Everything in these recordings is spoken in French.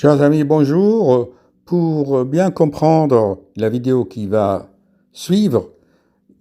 Chers amis, bonjour. Pour bien comprendre la vidéo qui va suivre,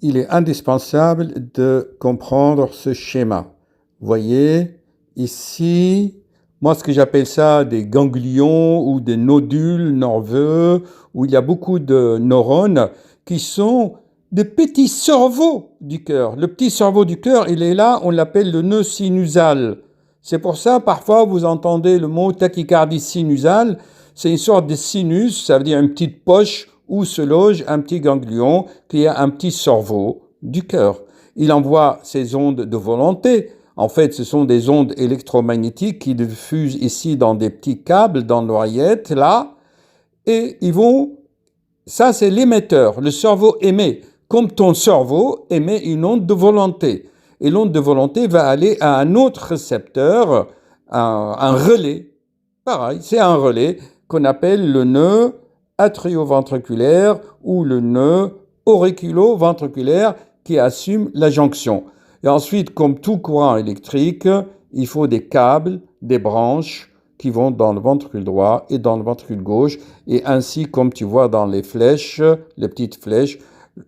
il est indispensable de comprendre ce schéma. Vous voyez, ici, moi ce que j'appelle ça des ganglions ou des nodules nerveux, où il y a beaucoup de neurones qui sont des petits cerveaux du cœur. Le petit cerveau du cœur, il est là, on l'appelle le nœud sinusal. C'est pour ça, parfois, vous entendez le mot tachycardie sinusale. C'est une sorte de sinus, ça veut dire une petite poche où se loge un petit ganglion qui est un petit cerveau du cœur. Il envoie ces ondes de volonté. En fait, ce sont des ondes électromagnétiques qui diffusent ici dans des petits câbles dans l'oreillette, là, et ils vont... Ça, c'est l'émetteur. Le cerveau émet. Comme ton cerveau émet une onde de volonté. Et l'onde de volonté va aller à un autre récepteur, un relais. Pareil, c'est un relais qu'on appelle le nœud atrioventriculaire ou le nœud auriculo-ventriculaire qui assume la jonction. Et ensuite, comme tout courant électrique, il faut des câbles, des branches qui vont dans le ventricule droit et dans le ventricule gauche. Et ainsi, comme tu vois dans les flèches, les petites flèches,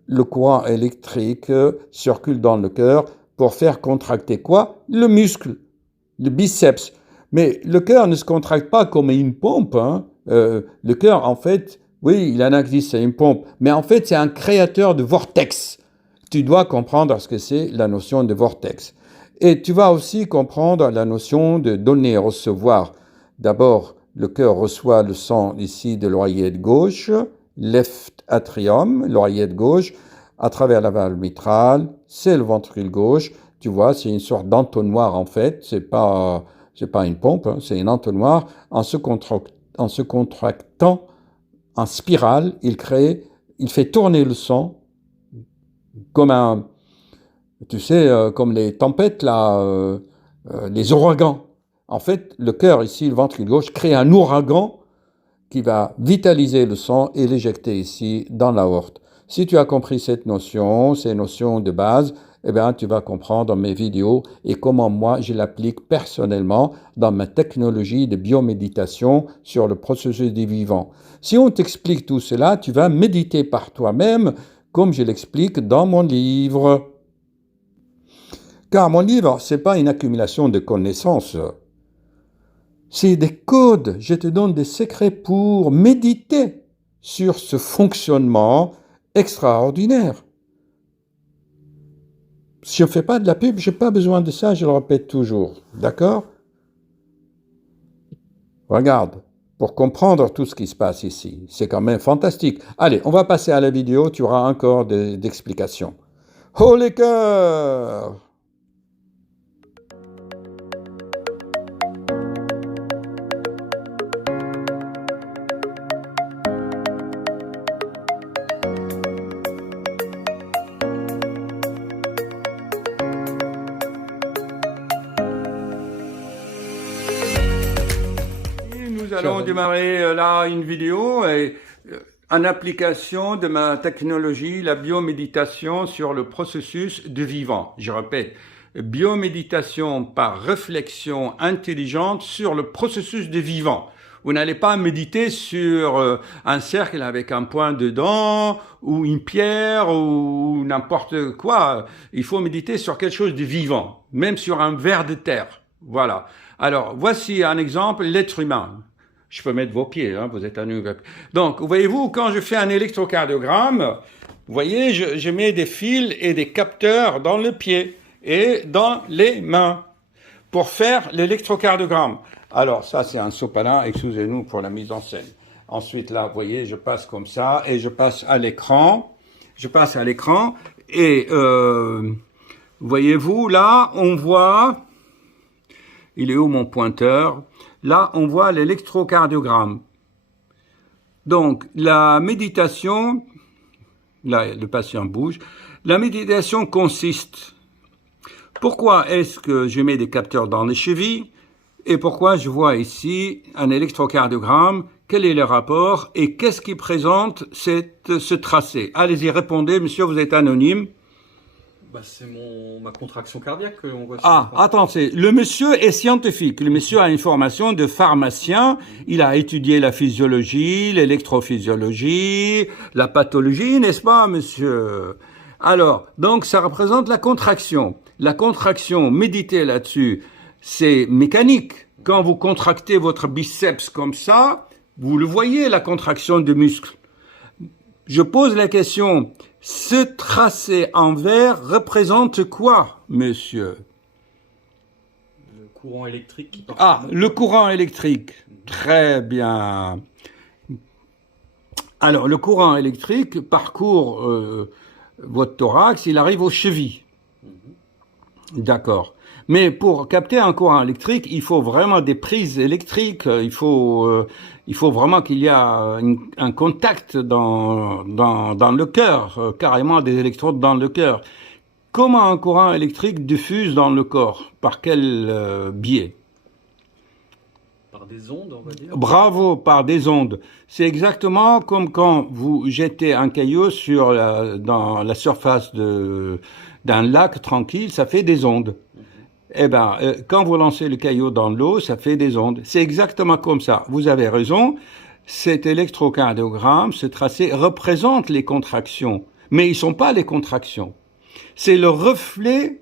le courant électrique circule dans le cœur pour faire contracter quoi? Le muscle, le biceps. Mais le cœur ne se contracte pas comme une pompe. Le cœur, en fait, oui, il en a qui disent c'est une pompe, mais en fait, c'est un créateur de vortex. Tu dois comprendre ce que c'est la notion de vortex. Et tu vas aussi comprendre la notion de donner et recevoir. D'abord, le cœur reçoit le sang ici de l'oreillette gauche, left atrium, l'oreillette gauche, à travers la valve mitrale, c'est le ventricule gauche. Tu vois, c'est une sorte d'entonnoir en fait, c'est pas une pompe, c'est un entonnoir. En se contractant en spirale, il fait tourner le sang comme comme les tempêtes là, les ouragans. En fait, le cœur ici, le ventricule gauche, crée un ouragan qui va vitaliser le sang et l'éjecter ici dans l'aorte. Si tu as compris cette notion, ces notions de base, eh bien, tu vas comprendre mes vidéos et comment moi je l'applique personnellement dans ma technologie de bioméditation sur le processus du vivant. Si on t'explique tout cela, tu vas méditer par toi-même comme je l'explique dans mon livre. Car mon livre, ce n'est pas une accumulation de connaissances. C'est des codes. Je te donne des secrets pour méditer sur ce fonctionnement extraordinaire. Si je ne fais pas de la pub, je n'ai pas besoin de ça, je le répète toujours. D'accord? Regarde, pour comprendre tout ce qui se passe ici, c'est quand même fantastique. Allez, on va passer à la vidéo, tu auras encore d'explications. Oh les cœurs! Nous allons démarrer là une vidéo en application de ma technologie, la bioméditation sur le processus du vivant. Je répète, bioméditation par réflexion intelligente sur le processus du vivant. Vous n'allez pas méditer sur un cercle avec un point dedans, ou une pierre, ou n'importe quoi. Il faut méditer sur quelque chose de vivant, même sur un ver de terre. Voilà. Alors, voici un exemple, l'être humain. Je peux mettre vos pieds, hein, vous êtes à nu. Donc, voyez-vous, quand je fais un électrocardiogramme, vous voyez, je mets des fils et des capteurs dans le pied et dans les mains pour faire l'électrocardiogramme. Alors, ça, c'est un sopalin, excusez-nous pour la mise en scène. Ensuite, là, vous voyez, je passe comme ça et je passe à l'écran. Je passe à l'écran et, voyez-vous, là, on voit... Il est où mon pointeur? Là, on voit l'électrocardiogramme. Donc, la méditation, là, le patient bouge. La méditation consiste... Pourquoi est-ce que je mets des capteurs dans les chevilles? Et pourquoi je vois ici un électrocardiogramme? Quel est le rapport? Et qu'est-ce qui présente ce tracé? Allez-y, répondez, monsieur, vous êtes anonyme. Bah, c'est ma contraction cardiaque qu'on voit sur Ah, l'écran. attendez, le monsieur est scientifique. Le monsieur a une formation de pharmacien. Il a étudié la physiologie, l'électrophysiologie, la pathologie, n'est-ce pas, monsieur? Alors, donc, ça représente la contraction. La contraction, méditez là-dessus, c'est mécanique. Quand vous contractez votre biceps comme ça, vous le voyez, la contraction du muscle. Je pose la question, ce tracé en vert représente quoi, monsieur? Le courant électrique qui part. Ah, le courant électrique. Très bien. Alors, le courant électrique parcourt votre thorax, il arrive aux chevilles. D'accord. Mais pour capter un courant électrique, il faut vraiment des prises électriques. Il faut vraiment qu'il y ait un contact dans le cœur, carrément des électrodes dans le cœur. Comment un courant électrique diffuse dans le corps? Par quel biais? Par des ondes, on va dire. Bravo, par des ondes. C'est exactement comme quand vous jetez un caillou dans la surface d'un lac tranquille, ça fait des ondes. Eh ben, quand vous lancez le caillou dans l'eau, ça fait des ondes. C'est exactement comme ça. Vous avez raison. Cet électrocardiogramme, ce tracé représente les contractions, mais ils sont pas les contractions. C'est le reflet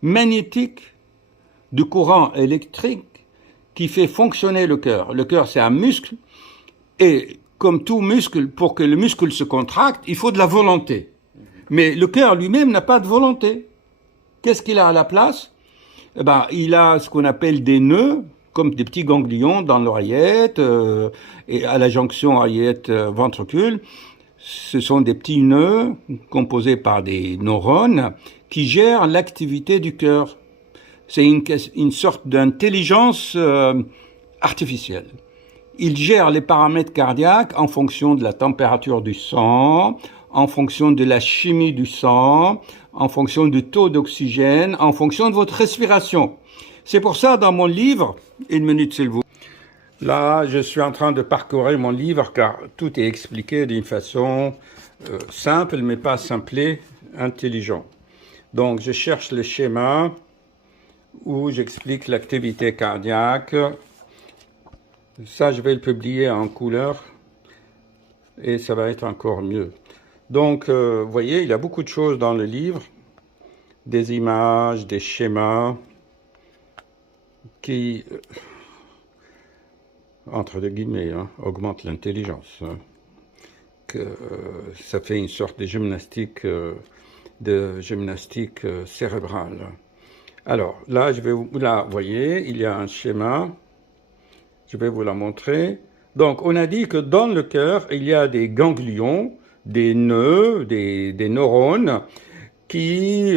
magnétique du courant électrique qui fait fonctionner le cœur. Le cœur, c'est un muscle, et comme tout muscle, pour que le muscle se contracte, il faut de la volonté. Mais le cœur lui-même n'a pas de volonté. Qu'est-ce qu'il a à la place? Eh ben, il a ce qu'on appelle des nœuds, comme des petits ganglions dans l'oreillette, et à la jonction oreillette-ventricule. Ce sont des petits nœuds composés par des neurones qui gèrent l'activité du cœur. C'est une sorte d'intelligence artificielle. Il gère les paramètres cardiaques en fonction de la température du sang, en fonction de la chimie du sang, en fonction du taux d'oxygène, en fonction de votre respiration. C'est pour ça, dans mon livre, une minute s'il vous plaît. Là, je suis en train de parcourir mon livre car tout est expliqué d'une façon simple, mais pas simplée, intelligent. Donc, je cherche le schéma où j'explique l'activité cardiaque. Ça, je vais le publier en couleur et ça va être encore mieux. Donc, vous voyez, il y a beaucoup de choses dans le livre, des images, des schémas qui, entre guillemets, augmentent l'intelligence. Ça fait une sorte de gymnastique cérébrale. Alors, là, vous voyez, il y a un schéma. Je vais vous la montrer. Donc, on a dit que dans le cœur, il y a des ganglions, des nœuds, des neurones qui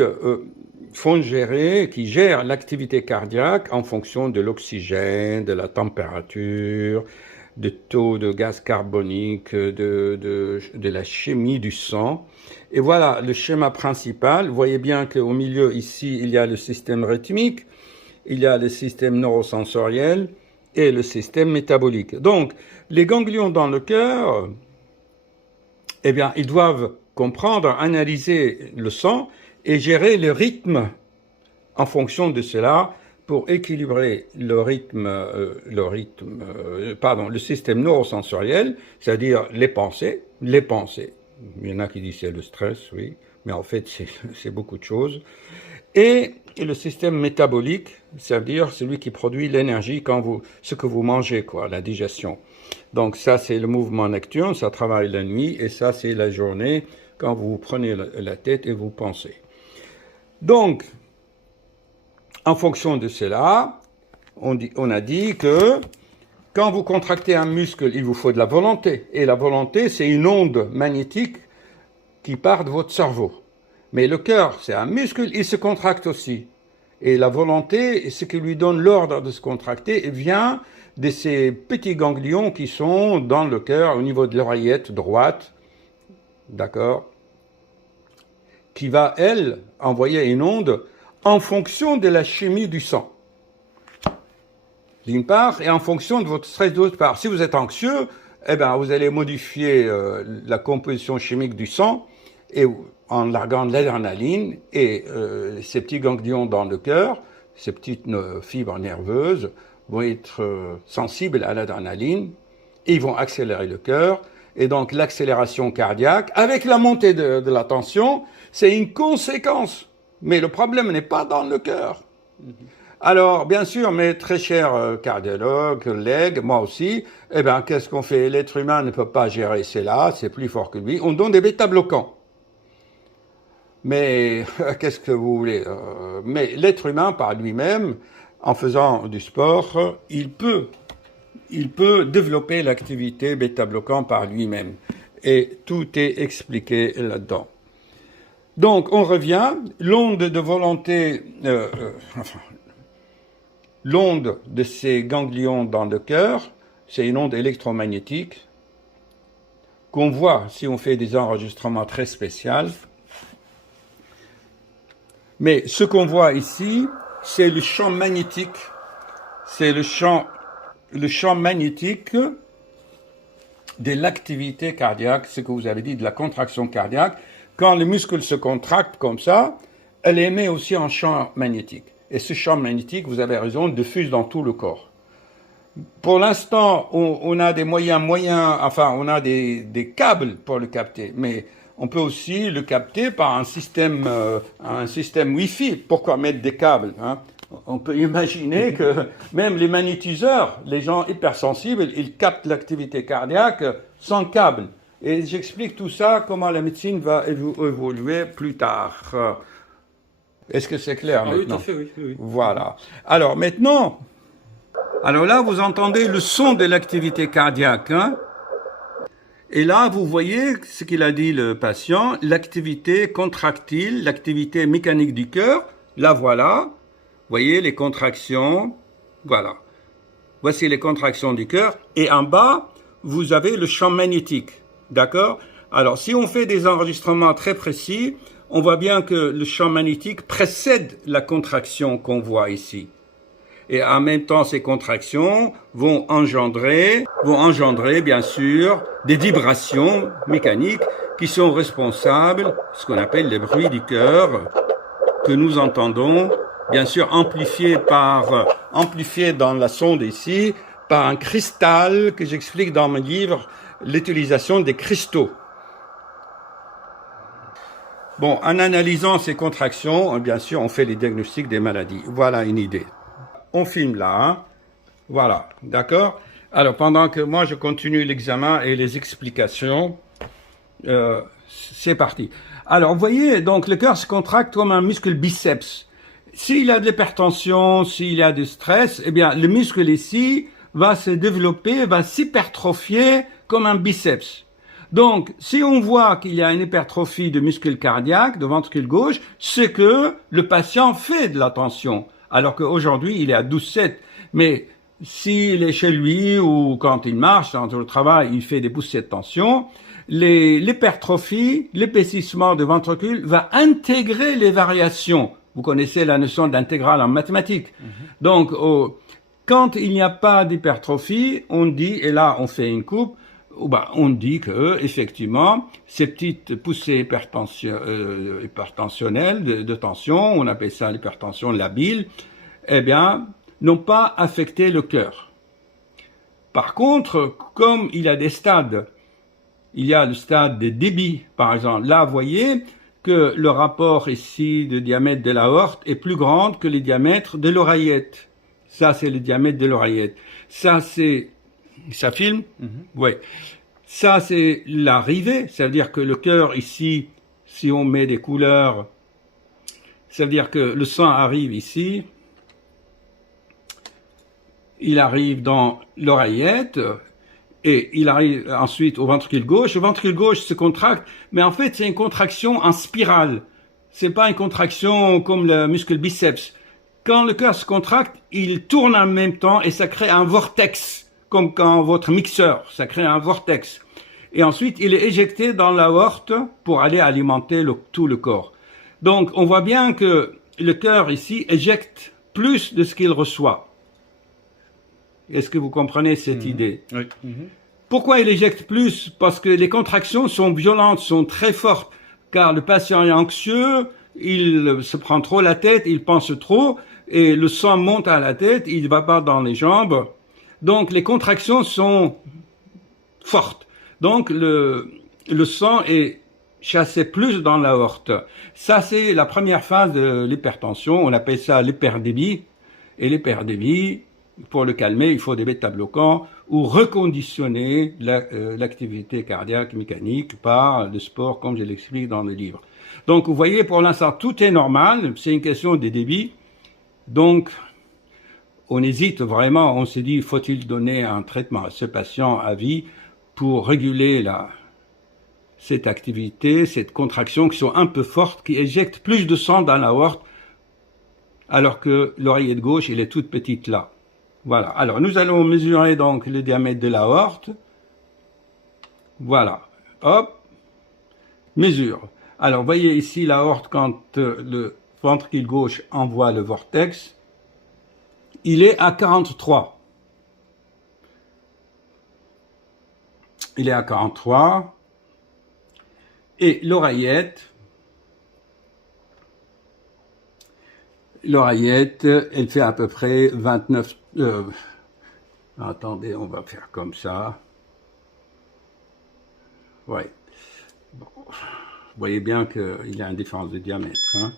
qui gèrent l'activité cardiaque en fonction de l'oxygène, de la température, du taux de gaz carbonique, de la chimie du sang. Et voilà le schéma principal. Vous voyez bien qu'au milieu, ici, il y a le système rythmique, il y a le système neurosensoriel et le système métabolique. Donc, les ganglions dans le cœur, eh bien, ils doivent comprendre, analyser le sang et gérer le rythme en fonction de cela pour équilibrer le système neurosensoriel, c'est-à-dire les pensées. Il y en a qui disent c'est le stress, oui, mais en fait c'est beaucoup de choses. Et le système métabolique, c'est-à-dire celui qui produit l'énergie ce que vous mangez, quoi, la digestion. Donc ça, c'est le mouvement nocturne, ça travaille la nuit, et ça, c'est la journée, quand vous prenez la tête et vous pensez. Donc, en fonction de cela, on a dit que quand vous contractez un muscle, il vous faut de la volonté. Et la volonté, c'est une onde magnétique qui part de votre cerveau. Mais le cœur, c'est un muscle, il se contracte aussi. Et la volonté, ce qui lui donne l'ordre de se contracter, vient de ces petits ganglions qui sont dans le cœur, au niveau de l'oreillette droite, d'accord, qui va, elle, envoyer une onde en fonction de la chimie du sang, d'une part, et en fonction de votre stress d'autre part. Si vous êtes anxieux, eh ben, vous allez modifier la composition chimique du sang, et en larguant de l'adrénaline et ces petits ganglions dans le cœur, ces petites fibres nerveuses vont être sensibles à l'adrénaline et ils vont accélérer le cœur. Et donc l'accélération cardiaque, avec la montée de la tension, c'est une conséquence. Mais le problème n'est pas dans le cœur. Alors, bien sûr, mes très chers cardiologues, collègues, moi aussi, eh bien, qu'est-ce qu'on fait? L'être humain ne peut pas gérer cela, c'est plus fort que lui. On donne des bêta-bloquants. Mais qu'est-ce que vous voulez? Mais l'être humain, par lui-même, en faisant du sport, il peut développer l'activité bêta-bloquant par lui-même. Et tout est expliqué là-dedans. Donc, on revient. L'onde de volonté, l'onde de ces ganglions dans le cœur, c'est une onde électromagnétique qu'on voit si on fait des enregistrements très spéciaux. Mais ce qu'on voit ici, c'est le champ magnétique. C'est le champ magnétique de l'activité cardiaque, ce que vous avez dit, de la contraction cardiaque. Quand le muscle se contracte comme ça, elle émet aussi un champ magnétique. Et ce champ magnétique, vous avez raison, diffuse dans tout le corps. Pour l'instant, on a des moyens, enfin, on a des câbles pour le capter, mais on peut aussi le capter par un système Wi-Fi. Pourquoi mettre des câbles, hein? On peut imaginer que même les magnétiseurs, les gens hypersensibles, ils captent l'activité cardiaque sans câble. Et j'explique tout ça, comment la médecine va évoluer plus tard. Est-ce que c'est clair maintenant? Oui, tout à fait, oui. Voilà. Alors maintenant, là, vous entendez le son de l'activité cardiaque, hein? Et là, vous voyez ce qu'il a dit le patient, l'activité contractile, l'activité mécanique du cœur, la voilà. Vous voyez les contractions, voilà. Voici les contractions du cœur. Et en bas, vous avez le champ magnétique, d'accord? Alors, si on fait des enregistrements très précis, on voit bien que le champ magnétique précède la contraction qu'on voit ici. Et en même temps, ces contractions vont engendrer, bien sûr, des vibrations mécaniques qui sont responsables de ce qu'on appelle les bruits du cœur que nous entendons, bien sûr amplifiés dans la sonde ici, par un cristal que j'explique dans mon livre, l'utilisation des cristaux. Bon, en analysant ces contractions, bien sûr, on fait les diagnostics des maladies. Voilà une idée. On filme là, hein. Voilà, d'accord? Alors, pendant que moi, je continue l'examen et les explications, c'est parti. Alors, vous voyez, donc, le cœur se contracte comme un muscle biceps. S'il y a de l'hypertension, s'il y a du stress, eh bien, le muscle ici va se développer, va s'hypertrophier comme un biceps. Donc, si on voit qu'il y a une hypertrophie de muscle cardiaque, de ventricule gauche, c'est que le patient fait de la tension. Alors qu'aujourd'hui, il est à 12,7. Mais s'il est chez lui ou quand il marche, dans le travail, il fait des poussées de tension, l'hypertrophie, l'épaississement de ventricule va intégrer les variations. Vous connaissez la notion d'intégrale en mathématiques. Donc, quand il n'y a pas d'hypertrophie, on dit, et là on fait une coupe, on dit que effectivement ces petites poussées hypertentionnelles de tension, on appelle ça l'hypertension labile, eh bien, n'ont pas affecté le cœur. Par contre, comme il y a des stades, il y a le stade de débit, par exemple. Là, vous voyez que le rapport ici de diamètre de l'aorte est plus grand que le diamètre de l'oreillette. Ça, c'est le diamètre de l'oreillette. Ça, c'est... Ça filme? Oui. Ça, c'est l'arrivée. C'est-à-dire que le cœur, ici, si on met des couleurs, ça veut dire que le sang arrive ici. Il arrive dans l'oreillette et il arrive ensuite au ventricule gauche. Le ventricule gauche se contracte, mais en fait, c'est une contraction en spirale. C'est pas une contraction comme le muscle biceps. Quand le cœur se contracte, il tourne en même temps et ça crée un vortex. Comme quand votre mixeur, ça crée un vortex. Et ensuite, il est éjecté dans l'aorte pour aller alimenter tout le corps. Donc, on voit bien que le cœur ici éjecte plus de ce qu'il reçoit. Est-ce que vous comprenez cette idée? Oui. Pourquoi il éjecte plus? Parce que les contractions sont violentes, sont très fortes. car le patient est anxieux, il se prend trop la tête, il pense trop, et le sang monte à la tête, il ne va pas dans les jambes. Donc les contractions sont fortes. Donc le sang est chassé plus dans l'aorte. Ça, c'est la première phase de l'hypertension. On appelle ça l'hyperdébit. Et l'hyperdébit, pour le calmer, il faut des bêta-bloquants ou reconditionner l'activité cardiaque mécanique par le sport, comme je l'explique dans le livre. Donc, vous voyez, pour l'instant, tout est normal. C'est une question des débits. Donc, on hésite vraiment. On se dit, faut-il donner un traitement à ce patient à vie pour réguler cette activité, cette contraction qui sont un peu fortes, qui éjectent plus de sang dans l'aorte, alors que l'oreillette gauche, elle est toute petite là. Voilà. Alors, nous allons mesurer donc le diamètre de l'aorte. Voilà. Hop. Mesure. Alors, voyez ici l'aorte quand le ventricule gauche envoie le vortex. Il est à 43. Il est à 43. Et l'oreillette, elle fait à peu près 29... attendez, on va faire comme ça. Ouais. Bon. Vous voyez bien qu'il y a une différence de diamètre. Hein.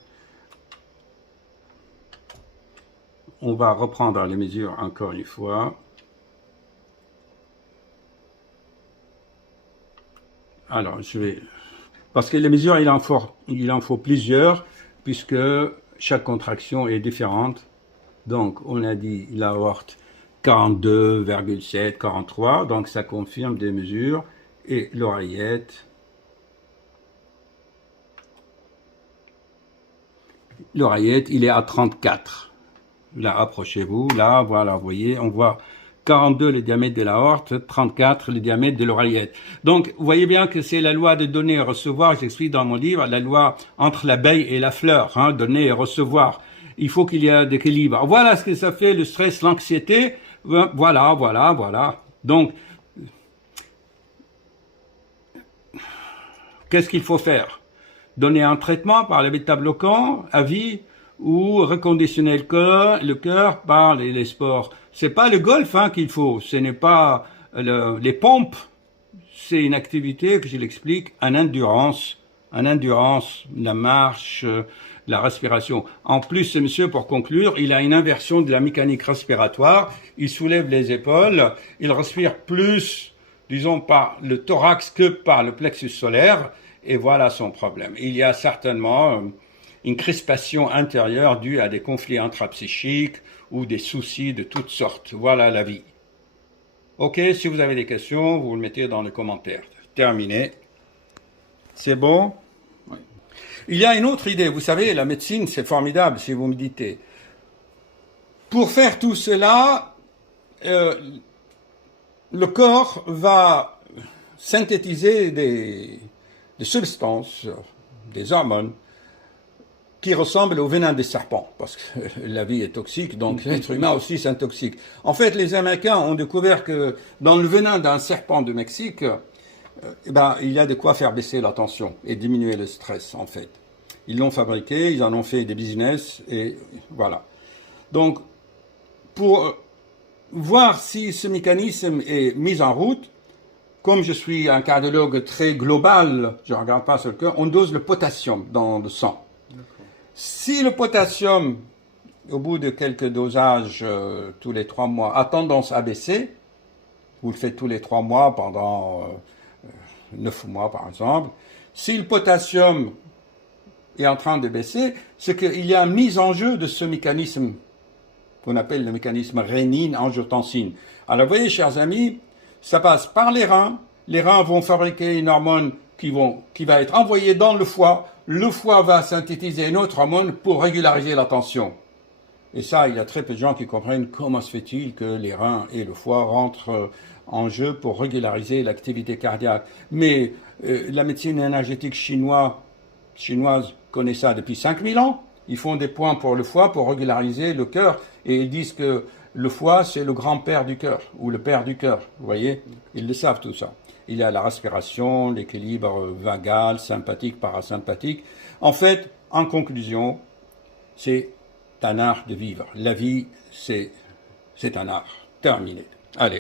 On va reprendre les mesures encore une fois. Alors, je vais... Parce que les mesures, il en faut plusieurs, puisque chaque contraction est différente. Donc, on a dit l'aorte 42,7, 43, donc ça confirme des mesures. Et l'oreillette, il est à 34. Là, approchez-vous. Là, voilà, vous voyez, on voit 42 le diamètre de l'aorte, 34 le diamètre de l'oreillette. Donc, vous voyez bien que c'est la loi de donner et recevoir, j'explique dans mon livre, la loi entre l'abeille et la fleur, hein, donner et recevoir. Il faut qu'il y ait un équilibre. Voilà ce que ça fait, le stress, l'anxiété. Voilà. Donc, qu'est-ce qu'il faut faire? Donner un traitement par le bêta-bloquant à vie ou reconditionner le cœur par les sports. C'est pas le golf qu'il faut, ce n'est pas les pompes, c'est une activité que je l'explique en endurance, la marche, la respiration. En plus, ce monsieur, pour conclure, il a une inversion de la mécanique respiratoire, il soulève les épaules, il respire plus, disons, par le thorax que par le plexus solaire, et voilà son problème. Il y a certainement une crispation intérieure due à des conflits intrapsychiques ou des soucis de toutes sortes. Voilà la vie. Ok, si vous avez des questions, vous le mettez dans les commentaires. Terminé. C'est bon? Oui. Il y a une autre idée. Vous savez, la médecine, c'est formidable si vous méditez. Pour faire tout cela, le corps va synthétiser des substances, des hormones, qui ressemble au venin des serpents, parce que la vie est toxique, donc l'être humain aussi c'est toxique. En fait, les Américains ont découvert que dans le venin d'un serpent du Mexique, il y a de quoi faire baisser la tension et diminuer le stress, en fait. Ils l'ont fabriqué, ils en ont fait des business, et voilà. Donc, pour voir si ce mécanisme est mis en route, comme je suis un cardiologue très global, je ne regarde pas sur le cœur, on dose le potassium dans le sang. Si le potassium, au bout de quelques dosages tous les 3 mois, a tendance à baisser, vous le faites tous les 3 mois pendant 9 mois par exemple, si le potassium est en train de baisser, c'est qu'il y a une mise en jeu de ce mécanisme qu'on appelle le mécanisme rénine-angiotensine. Alors vous voyez, chers amis, ça passe par les reins vont fabriquer une hormone qui va être envoyée dans le foie va synthétiser une autre hormone pour régulariser la tension. Et ça, il y a très peu de gens qui comprennent comment se fait-il que les reins et le foie rentrent en jeu pour régulariser l'activité cardiaque. Mais la médecine énergétique chinoise connaît ça depuis 5000 ans. Ils font des points pour le foie pour régulariser le cœur et ils disent que Le foie, c'est le grand-père du cœur, ou le père du cœur, vous voyez. Ils le savent tout ça. Il y a la respiration, l'équilibre vagal, sympathique, parasympathique. En fait, en conclusion, c'est un art de vivre. La vie, c'est un art. Terminé. Allez.